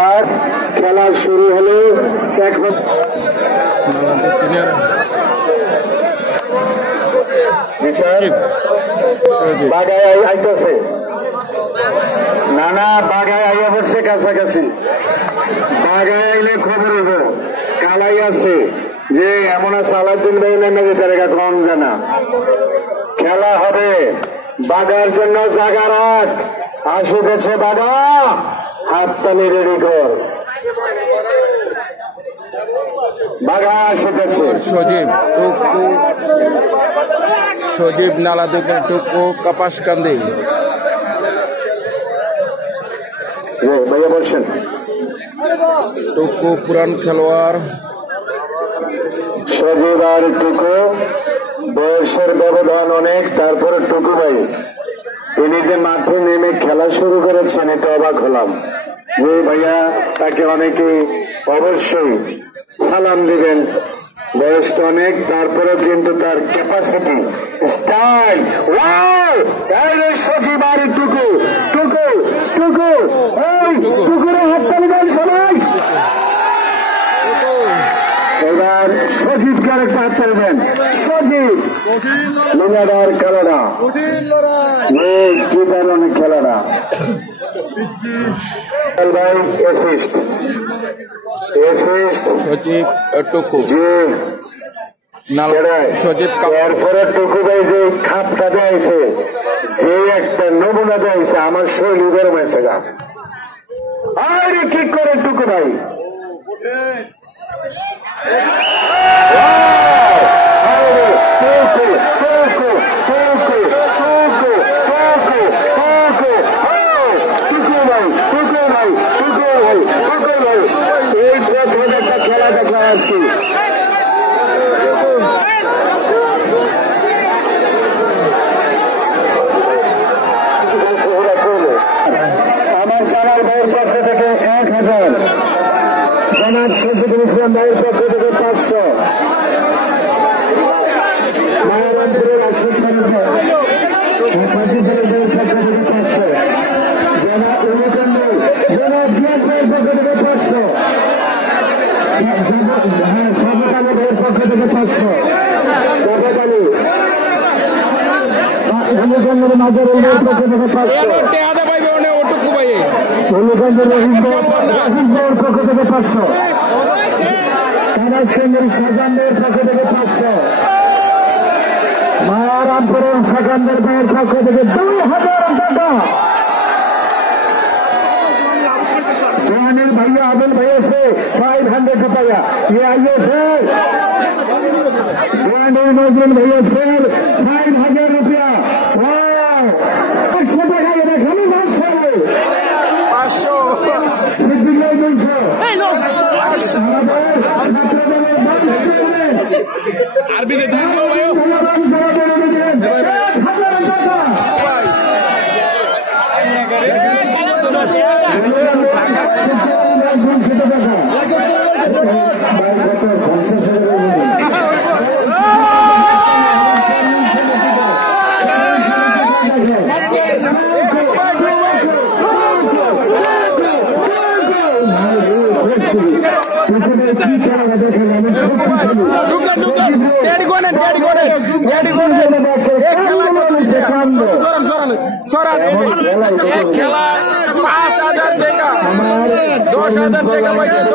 আর খেলা শুরু হলো এখন বাগায় আইতেছে না বাগায় আইয়া পড়ছে কাছাকাছি বাগায় আইলে খবর হইব কালাই আছে যে এমন আছে আলাউদ্দিন ভাই নাকি তার কম জানা খেলা হবে বাগার জন্য জাগা রাখ আসিতেছে বাগা হাততালি রেডি কর বাগা আসিতেছে সজীব নালা থেকে টুকু কাপাসকান্দি ভাইয়া বলছেন টুকু পুরান খেলোয়াড় সজীব আর টুকু বয়সের ব্যবধান অনেক তারপরে টুকু ভাই তিনি যে মাঠে নেমে খেলা শুরু করেছেন এটা অবাক হলাম যে ভাইয়া তাকে অনেকে অবশ্যই সালাম দিবেন বয়সটা অনেক তারপরে কিন্তু তার ক্যাপাসিটি স্টাইল সজীব আর টুকু টুকু টুকু টুকুরে হাততালি দেন সবাই এবার সজীবকে আরেকটা হাততালি দেন সজীব লিনাদার খেলাটা কি ধরনের খেলাটা ভাই অ্যাসিস্ট সজীব টুকু সজীব এরপরে টুকু ভাই যে খাপটা দেয়ছে যে একটা নমুনা দেয়ছে আমার শরীর গরম হয়েছে গা আরে কি করে টুকু ভাই এই প্রথম একটা খেলা দেখা আসছি আমার জানার ভাইয়ের পক্ষ থেকে 1000 জনাব শফিকুল ইসলাম ভাইয়ের পক্ষ থেকে 500 মায়াবন্তের রাশিদ খানের ভাইয়ের পক্ষ থেকে 500 জনাব অনুচন্দ্র জনাব জিয়াদ ভাইয়ের পক্ষ থেকে 500 সাবত আলী ভাইয়ের পক্ষ থেকে 500 সাবত আলী অনুচন্দ্র মাজারের ভাইয়ের পক্ষ থেকে 500 অনুচন্দ্র রহিম ভাইয়ের পক্ষ থেকে 500 কানাইশকান্দির শাহজাহান ভাইয়ের পক্ষ থেকে 500 মায়ারামপুরের সেকেন্ডের ভাইয়ের পক্ষ থেকে 2000 টাকা জোয়ানের ভাইয়া আবেল ভাইয়া से 500 रुपया ये आइए सर जवानेर नजरुल भैया सर 5000 रुपया 100 টাকা এটা খালি 500 সিদ্দিক ভাই 200 আমাদের ছাত্রদলের ভবিষ্যতে আরবিতে থাকবে ভাই খেলা 5000 টাকা 10000 টাকা ভাই 10000